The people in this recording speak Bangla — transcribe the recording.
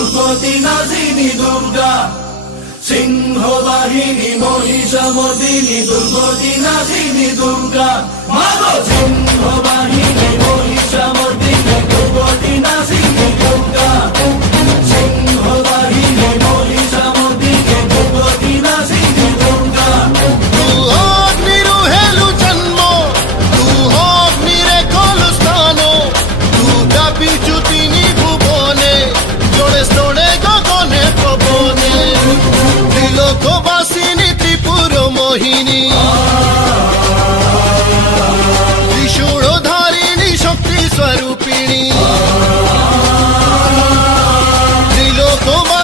দুর্গতি নাজিনী দুর্গা, সিংহবাহিনী মহিষামর্দিনী, দুর্গতি নাজিনী দুর্গা, মাগো সিংহবাহিনী মহিষামর্দিনী।